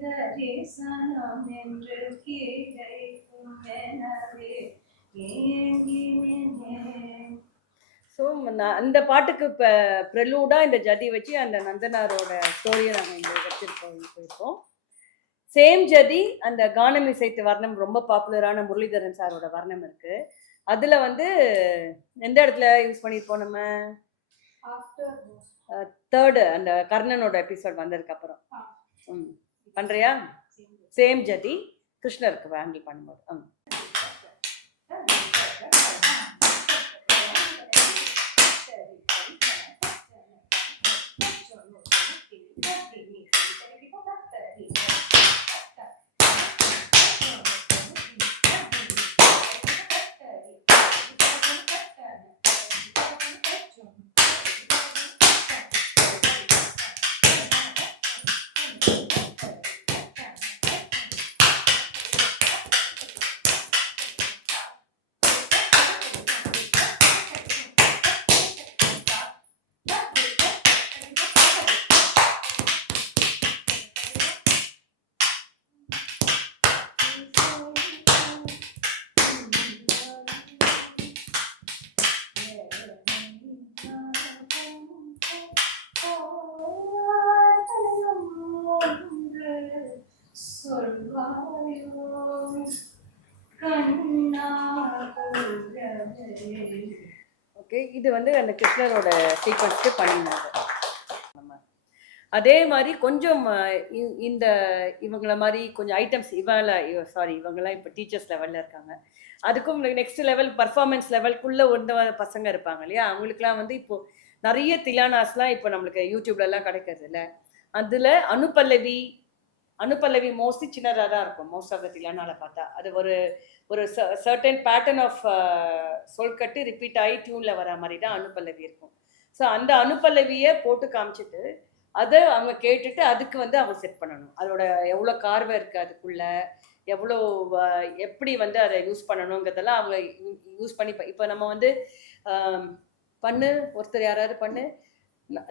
தரிசனம் என்று கிடைக்கும் எனவே ஏங்கினேன். ஸோ அந்த பாட்டுக்கு இப்போ ப்ரெலூடாக இந்த ஜதி வச்சு அந்த நந்தனாரோட ஸ்டோரியை நாங்கள் இங்கே போயிருக்கோம். சேம் ஜதி அந்த கானம் இசைத்து வர்ணம் ரொம்ப பாப்புலரான முரளிதரன் சாரோட வர்ணம் இருக்கு. அதுல வந்து எந்த இடத்துல யூஸ் பண்ணியிருப்போம் நம்ம? தேர்டு அந்த கர்ணனோட எபிசோட் வந்ததுக்கு அப்புறம் பண்றியா? சேம் ஜதி கிருஷ்ணருக்கு ஹேண்டில் பண்ணும்போது ஓகே. இது வந்து அந்த கிருஷ்ணரோட சீக்வன்ஸ்க்கு பண்ணினாங்க. அதே மாதிரி கொஞ்சம் இந்த இவங்கள மாதிரி கொஞ்சம் ஐட்டம்ஸ் இவங்கெல்லாம் இப்போ டீச்சர்ஸ் லெவலில் இருக்காங்க. அதுக்கும் நெக்ஸ்ட் லெவல் பர்ஃபார்மன்ஸ் லெவல்குள்ளே ஒன்று பசங்க இருப்பாங்க இல்லையா, அவங்களுக்குலாம் வந்து இப்போது நிறைய திலானாஸ்லாம் இப்போ நம்மளுக்கு யூடியூப்லலாம் கிடைக்கிறது இல்லை. அதில் அனுப்பல்லவி மோஸ்ட்லி சின்னதாக தான் இருக்கும். மோஸ்ட் ஆஃப் த திலானால பார்த்தா அது ஒரு சர்டன் பேட்டர்ன் ஆஃப் சொல்கட்டு ரிப்பீட் ஆகி டியூனில் வர மாதிரி தான் அனுப்பல்லவி இருக்கும். ஸோ அந்த அனுப்பல்லவியை போட்டு காமிச்சிட்டு அதை அவங்க கேட்டுட்டு அதுக்கு வந்து அவங்க செட் பண்ணணும். அதோட எவ்வளோ கார்வை இருக்குது, அதுக்குள்ள எவ்வளோ எப்படி வந்து அதை யூஸ் பண்ணணுங்கிறதெல்லாம் அவங்க யூஸ் பண்ணி இப்போ நம்ம வந்து ஒருத்தர் யாராவது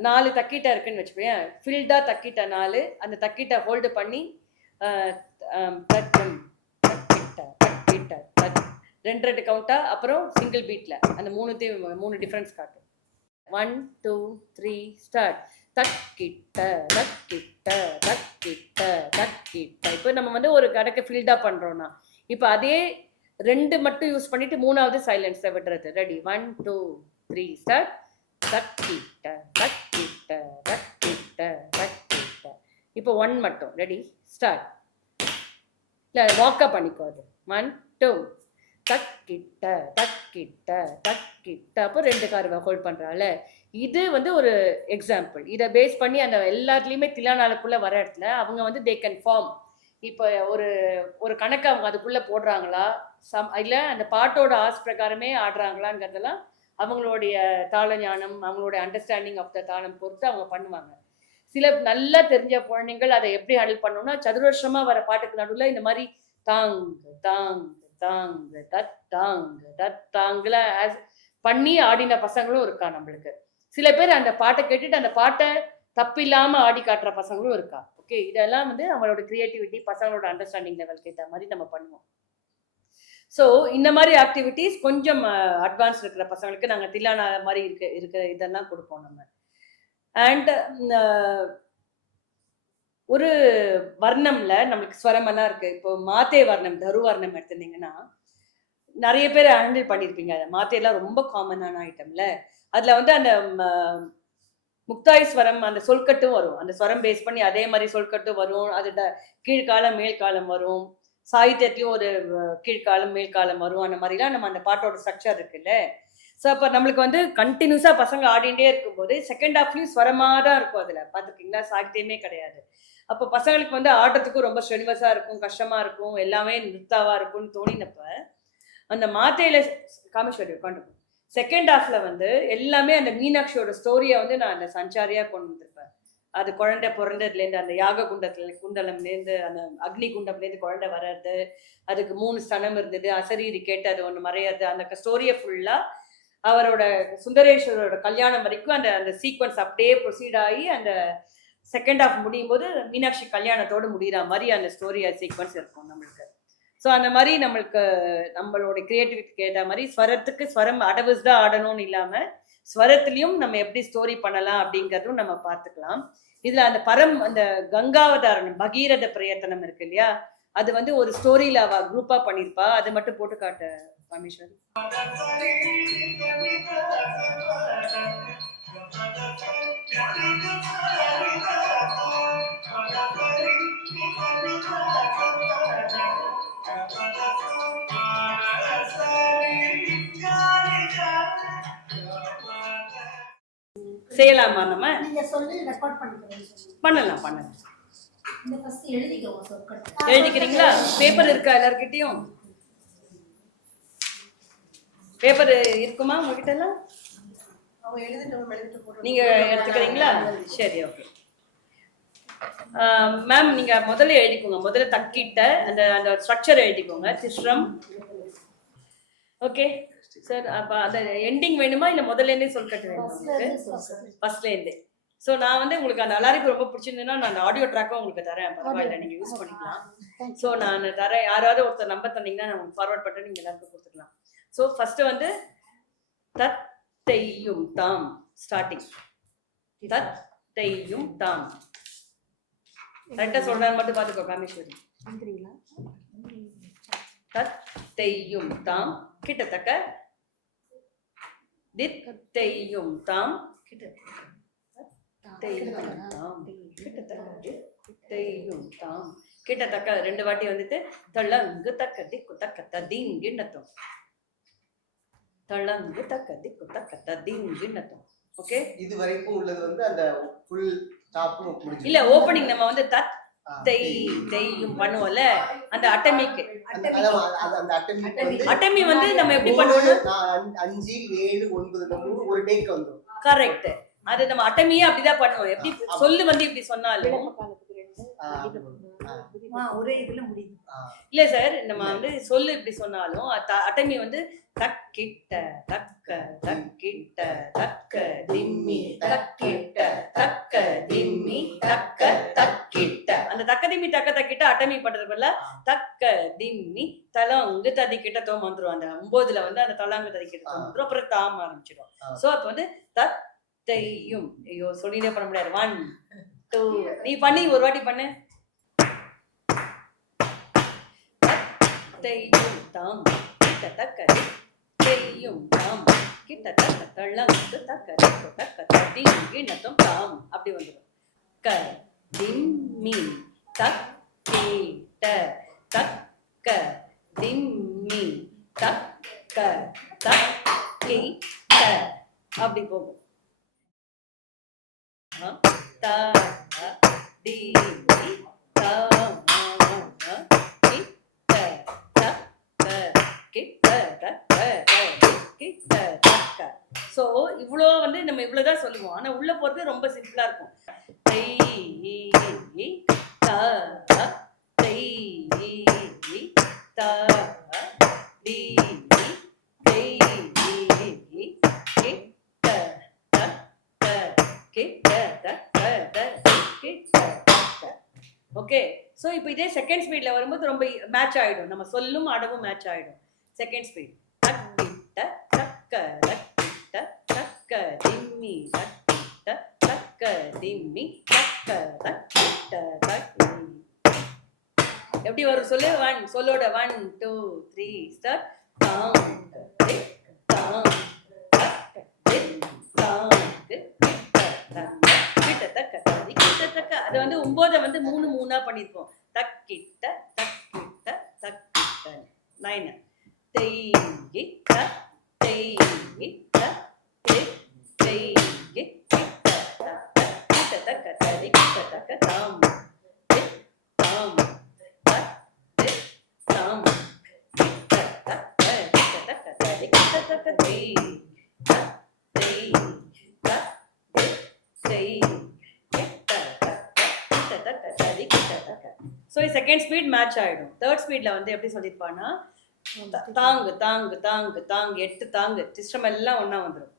4 தக்கீட்டா இருக்குன்னு வச்சுக்கோயேன். ஃபில்டாக தக்கீட்டா 4, அந்த தக்கீட்டை ஹோல்டு பண்ணி 2 கவுண்டா, அப்புறம் சிங்கிள் பீட்டில் அந்த 3 டிஃப்ரென்ஸ் காட்டும். 1 2 3 ஸ்டார்ட். தக்கிட்ட தக்கிட்ட தக்கிட்ட தக்கிட்ட. இப்போ நம்ம வந்து ஒரு கடைக்கு ஃபில்டாக பண்ணுறோன்னா இப்போ அதே 2 மட்டும் யூஸ் பண்ணிட்டு 3வது சைலன்ஸை விடுறது. ரெடி? 1 2 3 ஸ்டார்ட். தக்கிட்ட தக்கிட்ட தக்கிட்ட தக்கிட்ட. இப்போ 1 மட்டும். ரெடி? ஸ்டார்ட். இல்லை வாக்கப் பண்ணிக்கோ. அது 1 2 தக்கிட்ட தக்கிட்ட தக்கிட்ட. அப்போ 2 கார்வை ஹோல்ட் பண்ணுறாள். இது வந்து ஒரு எக்ஸாம்பிள். இதை பேஸ் பண்ணி அந்த எல்லாத்துலேயுமே திலானாளுக்குள்ளே வர இடத்துல அவங்க வந்து தே கேன் ஃபார்ம். இப்போ ஒரு கணக்கு அவங்க அதுக்குள்ளே போடுறாங்களா இல்லை அந்த பாட்டோட ஆஸ் பிரகாரமே ஆடுறாங்களாங்கிறதெல்லாம் அவங்களுடைய தாள ஞானம், அவங்களுடைய அண்டர்ஸ்டாண்டிங் ஆஃப் த தாளம் பொறுத்து அவங்க பண்ணுவாங்க. சில நல்லா தெரிஞ்ச குழந்தைங்கள் அதை எப்படி ஹேண்டில் பண்ணணும்னா சதுரவருஷமாக வர பாட்டுக்கு நடுவில் இந்த மாதிரி தாங்கு தாங்கு தாங்கு தத் தாங்கு தத் தாங்குல பண்ணி ஆடின பசங்களும் இருக்கா நம்மளுக்கு. சில பேர் அந்த பாட்டை கேட்டுட்டு அந்த பாட்டை தப்பு இல்லாமல் ஆடி காட்டுற பசங்களும் இருக்கா. ஓகே, இதெல்லாம் வந்து நம்மளோட கிரியேட்டிவிட்டி, பசங்களோட அண்டர்ஸ்டாண்டிங் லெவலுக்கு ஏற்ற மாதிரி நம்ம பண்ணுவோம். ஸோ இந்த மாதிரி ஆக்டிவிட்டீஸ் கொஞ்சம் அட்வான்ஸ் இருக்கிற பசங்களுக்கு நாங்கள் தில்லானா மாதிரி இருக்கிற இதெல்லாம் கொடுப்போம் நம்ம. அண்ட் ஒரு வர்ணம்ல நம்மளுக்கு ஸ்வரமெல்லாம் இருக்கு. இப்போ மாத்தே வர்ணம், தரு வர்ணம் எடுத்துருந்தீங்கன்னா நிறைய பேர் ஹேண்டில் பண்ணியிருப்பீங்க. அதை மாத்தேலாம் ரொம்ப காமனான ஐட்டம்ல. அதில் வந்து அந்த முக்தாய் ஸ்வரம், அந்த சொல்கட்டும் வரும். அந்த ஸ்வரம் பேஸ் பண்ணி அதே மாதிரி சொல்கட்டும் வரும். அதோட கீழ்காலம் மேல்காலம் வரும். சாகித்யத்துலேயும் ஒரு கீழ்காலம் மேல்காலம் வரும். அந்த மாதிரிலாம் நம்ம அந்த பாட்டோட ஸ்ட்ரக்சர் இருக்குல்ல. ஸோ அப்போ நம்மளுக்கு வந்து கண்டினியூஸாக பசங்க ஆடிண்டே இருக்கும்போது செகண்ட் ஹாஃப்லேயும் ஸ்வரமாக தான் இருக்கும். அதில் பார்த்துருக்கீங்களா? சாகித்யமே கிடையாது. அப்போ பசங்களுக்கு வந்து ஆடுறதுக்கும் ரொம்ப ஸ்ட்ரென்வஸாக இருக்கும், கஷ்டமாக இருக்கும், எல்லாமே நிறுத்தாவாக இருக்கும்னு தோணினப்ப அந்த மாத்தையில் காமேஸ்வரி உட்காந்துருக்கும். செகண்ட் ஹாஃபில் வந்து எல்லாமே அந்த மீனாட்சியோட ஸ்டோரியை வந்து நான் அந்த சஞ்சாரியாக கொண்டு வந்திருப்பேன். அது குழந்தை பிறந்ததுலேருந்து அந்த யாக குண்டலம்லேருந்து அந்த அக்னி குண்டம்லேருந்து குழந்தை வர்றது, அதுக்கு 3 ஸ்தனம் இருந்தது, அசரீரி கேட்டு அது ஒன்று மறையாது, அந்த ஸ்டோரியை ஃபுல்லாக அவரோட சுந்தரேஸ்வரோட கல்யாணம் வரைக்கும் அந்த அந்த சீக்வன்ஸ் அப்படியே ப்ரொசீட் ஆகி அந்த செகண்ட் ஹாஃப் முடியும் போது மீனாட்சி கல்யாணத்தோடு முடிகிற மாதிரி அந்த ஸ்டோரி சீக்வன்ஸ் இருக்கும் நம்மளுக்கு. ஸோ அந்த மாதிரி நம்மளுக்கு நம்மளோட கிரியேட்டிவிட்டிக்கு ஏற்ற மாதிரி ஸ்வரத்துக்கு ஸ்வரம் அடவுஸ் தான் ஆடணும்னு இல்லாமல் ஸ்வரத்துலேயும் நம்ம எப்படி ஸ்டோரி பண்ணலாம் அப்படிங்கிறதும் நம்ம பார்த்துக்கலாம். இதில் அந்த கங்காவதாரணம் பகீரத பிரயத்தனம் இருக்கு இல்லையா, அது வந்து ஒரு ஸ்டோரியில் அவள் குரூப்பாக பண்ணியிருப்பா. அதை மட்டும் போட்டு காட்ட ராமேஸ்வரி. செய்யலாமா? நம்ம நீங்க சொல்லி ரெக்கார்ட் பண்ணிக்கிறேன். பண்ணலாம். இந்த ஃபர்ஸ்ட் எழுதிக்கோங்க சொற்கள். எழுதிக்கிறீங்களா? பேப்பர் இருக்கா எல்லார்கிட்டயும்? பேப்பர் இருக்குமா உங்ககிட்ட எல்லாம்? அவங்க எழுதிட்டு போறோம். நீங்க எடுத்துக்கிறீங்களா? சரி, ஓகே. மேம் நீங்க முதல்ல எழுதிக்கோங்க. முதல்ல தக்கிட்ட அந்த அந்த ஸ்ட்ரக்சர் எழுதிக்கோங்க. திஸ்ரம். Okay sir. அப்போ அந்த எண்டிங் வேணுமா இல்லை முதல்லேருந்தே சொல்கட்டு வேணுமா உங்களுக்கு? ஃபர்ஸ்ட்லேருந்தே. ஸோ நான் வந்து உங்களுக்கு அந்த அலாரிப்பு ரொம்ப பிடிச்சிருந்தேன்னா நான் அந்த ஆடியோ ட்ராக்கும் உங்களுக்கு தரேன். பரவாயில்ல, நீங்கள் யூஸ் பண்ணிக்கலாம். ஸோ நான் தரேன். யாராவது ஒருத்தர் நம்பர் தந்தீங்கன்னா நான் உங்களுக்கு ஃபார்வர்ட் பண்ணிட்டு நீங்கள் எல்லாருக்கும் கொடுத்துக்கலாம். ஸோ ஃபர்ஸ்ட் வந்து தத் தெய்யும் தாம் ஸ்டார்டிங். தத் தெய்யும் தாம் கரெக்டாக சொல்கிறான்னு மட்டும் பார்த்துக்கோ காமேஸ்வரி. தத் தெய்யும் தாம் கிட்டத்தக்க தித் தெய்யும் தாம் கிட்டத்தக்க 2 வாட்டி வந்துட்டு தள்ளங்கு தக்க திக்கு தக்க ததிங்கின்னத்தும் தள்ளங்கு தக்க திக்கு தக்க ததிங்கின்னத்தும். ஓகே, இது வரைக்கும் உள்ளது வந்து அந்த ஃபுல் ஸ்டாப்பும் முடிஞ்சு இல்ல ஓபனிங் நம்ம வந்து தத் தெய்யும் பண்ணுவோம்ல அந்த அட்டமிக்கு. அந்த அட்டமி வந்து நம்ம எப்படி பண்ணுவோம்? 5 7 9 ஒரு டேக் வந்துரும். கரெக்ட். அது நம்ம அட்டமியே அப்படிதான் பண்ணுவோம். எப்படி சொல்லு வந்து இப்படி சொன்னாலும் ஒரே இதுல முடியுது. இல்ல சார், நம்ம வந்து சொல்லு இப்படி சொன்னாலும் அட்டமி வந்து தக்கிட்ட தக்க தக்கிட்ட தக்க திம்மி தக்கிட்ட தக்க திம்மி தக்க தக்கிட்ட. அந்த தக்க திம்மி தக்க தக்கிட்ட அட்டமி பண்றது பதிலா தக்க திம்மி தலங்கு ததிக்கிட்ட தோம் வந்துடும். அந்த 9ல வந்து அந்த தலங்கு ததிக்கிட்ட தோம் வந்துடும். அப்புறம் தாம் ஆரம்பிச்சிடும். சோ அப்ப வந்து தத் தெய்யும். ஐயோ சொல்லிட்டே பண்ண முடியாது. 1 2 நீ பண்ணி ஒரு வாட்டி பண்ணு. தெய்யும் தாம் கிட்டத்தக்க தெய்யும் தாம் கிட்டத்தக்க தள்ளங்கு தக்க தக்க ததிங்கின்னத்தும் தாம் அப்படி வந்துடும். க திம்மி தக்கிட்ட தக்க திம்மி தக்க தக்கிட்ட அப்படி போகும். த தி த ஸோ இவ்வளோ வந்து நம்ம இவ்வளோதான் சொல்லுவோம். ஆனால் உள்ள போகிறது ரொம்ப சிம்பிளா இருக்கும். ஓகே, ஸோ இப்போ இதே செகண்ட் ஸ்பீட்ல வரும்போது ரொம்ப மேட்ச் ஆயிடும். நம்ம சொல்லும் அடவும் மேட்ச் ஆயிடும். செகண்ட் ஸ்பீட் தக்கிட்ட தக்க தக்கிட்ட தக்க திம்மி தக்கிட்ட தக்க திம்மி தக்க தக்கிட்ட தக்கி. எப்படி வரும் சொல்லு? 1 சொல்லோட 1 2 3 ஸ்டார்ட். தாம் தாம் அது வந்து 9 வந்து 3 3 பண்ணிருக்கோம். தக்கிட்ட தக்கிட்ட தக்கிட்ட 9 தெய்யிட்ட தெய்யிட்ட தெய்யிட்ட தக்கிட்ட தக்க தக்கிட்ட தக்க தாம் தாம் தாம் கிட்ட தக்க தக்க தக்கிட்ட தக்க தெய் தெய் தெய் ஸோ செகண்ட் ஸ்பீட் மேட்ச் ஆகிடும். தேர்ட் ஸ்பீடில் வந்து எப்படி சொல்லியிருப்பான்னா தாங்கு தாங்கு தாங்கு தாங்கு 8 தாங்கு சிஸ்டம் எல்லாம் ஒன்றா வந்துடும்.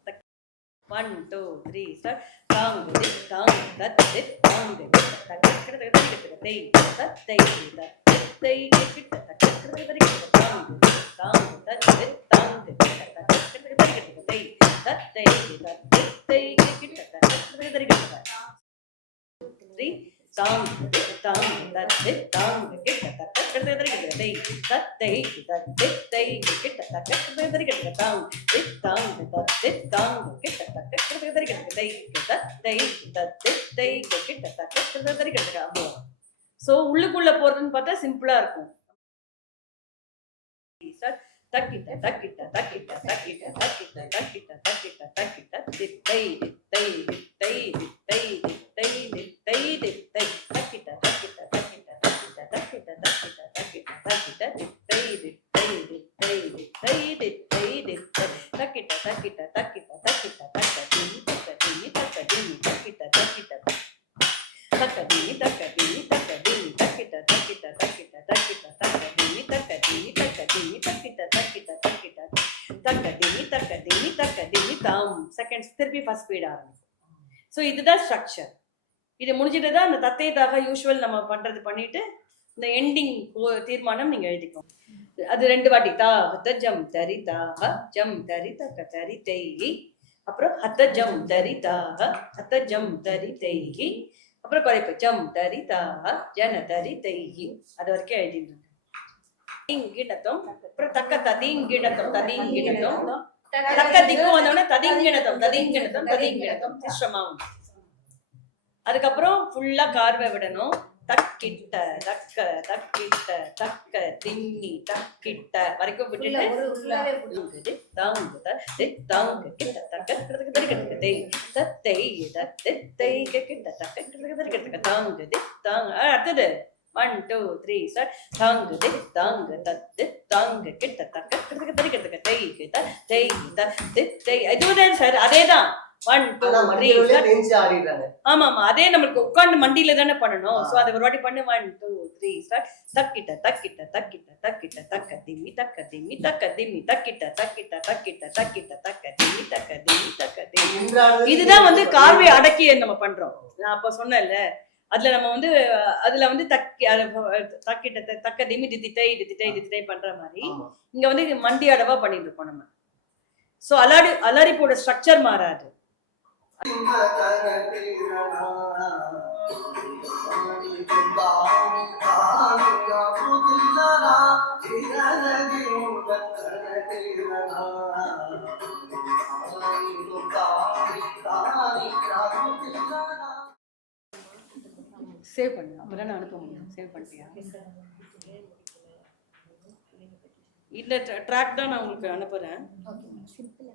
1 2 3 ஸ்டார்ட். தாங்கு தாங்கு தத்து தாங்கு தத்தை தத்தை தத்தை கிட்ட தாங்கு தாங்கு தத்து தாங்கு தத்தை தத்தை தத்தை கிட்ட தத்தை தாங் தாங் தத்து தாங் கிட்ட தத்தை தத்தை தத்தை கிட்ட தத்தை தாங் தாங் தத்து தாங் கிட்ட தத்தை தத்தை கிட்ட தத்தை. ஸோ உள்ளுக்குள்ள போறதுன்னு பார்த்தா சிம்பிளா இருக்கும். தக்கிட்ட தக்கிட்ட தக்கிட்ட தக்கிட்ட தக்கிட்ட தக்கிட்ட தக்கிட்ட தக்கிட்ட தித்தை தித்தை தித்தை தித்தை தித்தை தித்தை தித்தை தக்கிட்ட தக்கிட்ட தக்கிட்ட தக்கிட்ட தக்கிட்ட தக்கிட்ட தக்கிட்ட தக்கிட்ட தித்தை தித்தை தித்தை தித்தை தித்தை தித்தை தக்கிட்ட தக்கிட்ட தக்கிட்ட தக்கிட்ட தக்கடினி தக்கடினி தக்கடினி தக்கிட்ட தக்கிட்ட தக்கடினி தக்கடினி தக்கடினி தக்கிட்ட தக்கிட்ட தக்கிட்ட தக்கிட்ட தக்கடினி தக்கடினி தக்கடினி தக்கிட்ட தக்கிட்ட தக்கிட்ட தக்கடினி தக்கடினி தக்கடினி தாம். செகண்ட்ஸ் திருப்பி ஃபர்ஸ்ட் ஸ்பீட் ஆரம்பிக்கும். ஸோ இதுதான் ஸ்ட்ரக்சர். இது முடிஞ்சிட்டு தான் அந்த தத்தையதாக யூஸ்வல் நம்ம பண்றது பண்ணிட்டு இந்த எண்டிங் தீர்மானம் நீங்க எழுதிக்கோங்க. அது 2 வாட்டி தா ஹத்த ஜம் தரி தாஹ ஜம் தரி தக்க தரி தை, அப்புறம் ஹத்த ஜம் தரி தாஹ ஹத்த ஜம் தரி தை, அப்புறம் குறைப்பு ஜம் தரி தாஹ ஜன தரி தை. அது வரைக்கும் எழுதிடுங்க. தீங்கிடத்தம், அப்புறம் தக்க ததீங்கிடத்தம் ததீங்கிடத்தம், தக்க திக்கு வந்தோடனே ததீங்கிடத்தம் ததீங்கிடத்தம் ததீங்கிடத்தம் சிஸ்டமாகும். அதுக்கப்புறம் ஃபுல்லா கார்வை விடணும். தக்கிட்ட தக்க தக்கிட்ட தக்க தின்னி தக்கிட்ட வரைக்கும் விட்டுட்டு தாங்கு தாங்கு கிட்ட தக்க தை தத்தை தத்தை கிட்ட தக்க தாங்கு தாங்க. அடுத்தது 1 2 3 ஸ்டார்ட். தாங்கு தாங்கு தத்து தாங்கு கிட்ட தக்க தை தை தை. இதுதான் சார், அதேதான். 1 2 3 நெஞ்சு ஆடிடுறாங்க. ஆமா ஆமா, அதே நம்மளுக்கு உட்கார்ந்து மண்டியில தானே பண்ணணும். சோ அதை ஒரு வாட்டி பண்ணு. 1 2 3 ஸ்டார்ட். தக்கிட்ட தக்கிட்ட தக்கிட்ட தக்கிட்ட தக்க திம்மி தக்க திம்மி தக்க திம்மி தக்கிட்ட தக்கிட்ட தக்கிட்ட தக்கிட்ட தக்க திம்மி தக்க திம்மி தக்க திம்மி. இதுதான் வந்து கார்வை அடக்கி நம்ம பண்றோம். நான் அப்ப சொன்னேன்ல, அதுல நம்ம வந்து அதுல வந்து தக்கிட்ட தக்க திம்மி தித்தை தித்தை தித்தை பண்ற மாதிரி இங்க வந்து மண்டி அடவா பண்ணிட்டு இருக்கோம் நம்ம. சோ அலாரிப்போட ஸ்ட்ரக்சர் மாறாது. சேவ் பண்ணு, அப்பதான் நான் அனுப்ப முடியும். சேவ் பண்ணிட்டியா? இந்த ட்ராக் தான் நான் உங்களுக்கு அனுப்புறேன். சிம்பிள்